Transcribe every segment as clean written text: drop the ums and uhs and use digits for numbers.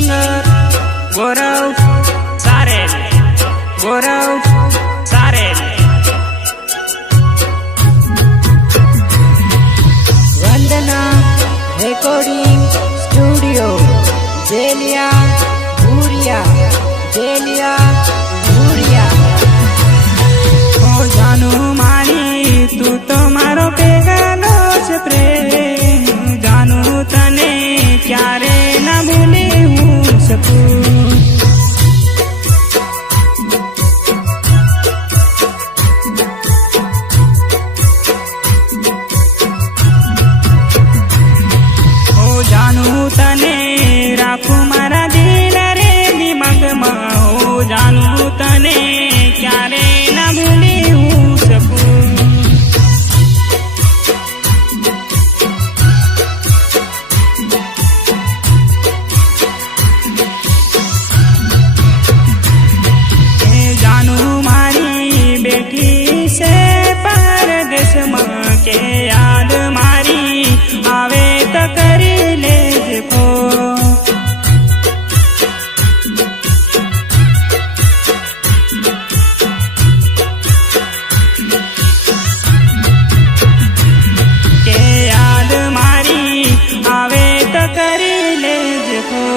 Singer गौरव सारेल, गौरव सारेल। वंदना recording studio जेलिया Bhuria, जेलिया Bhuria. ओ जानू मारी तू तो मारो पेगानो छे प्रेम, जानू तने क्यारे ना भूली हूँ सकूं। ओ जानू तने राखू मारा दिल रे दिमाग में, ओ जानू तने क्यारे ना भूली हूँ सकूं। के याद मारी आवे तो करी ले देखो। के याद मारी आवे तो करी ले देखो।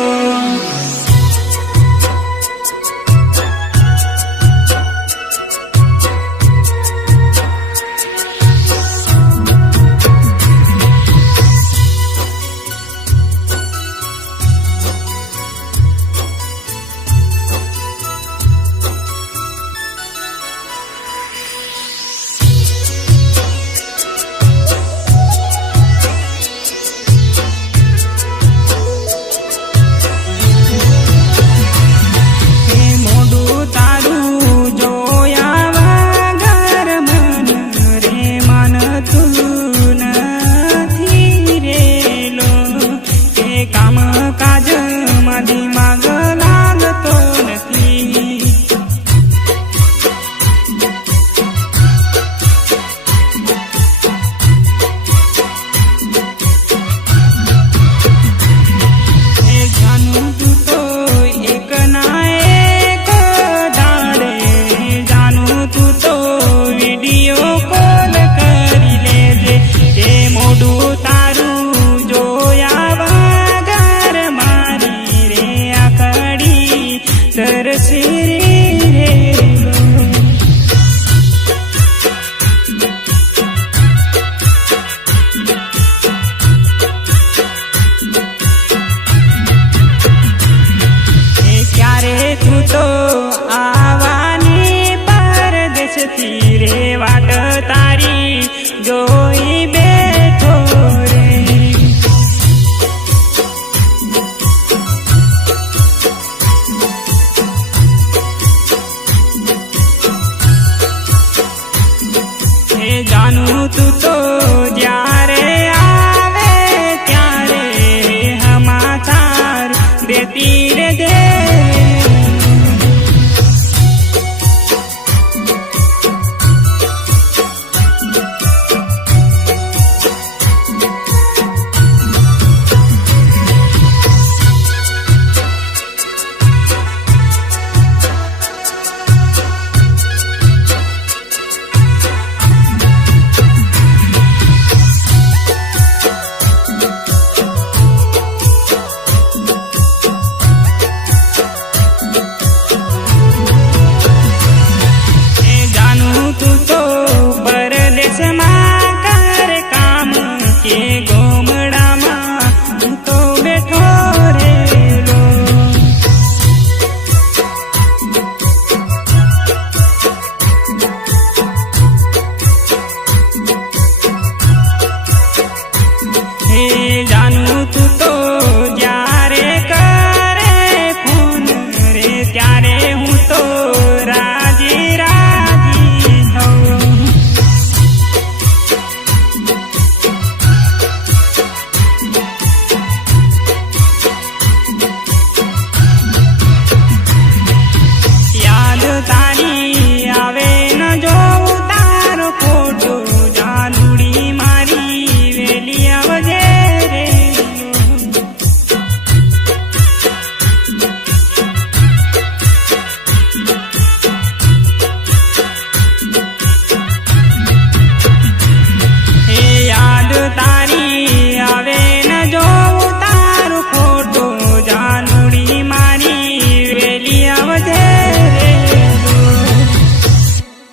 रे वाट तारी जोई बैठो रे। हे जानू तू तो जारे आवे त्यारे हमाचार देती रे दे।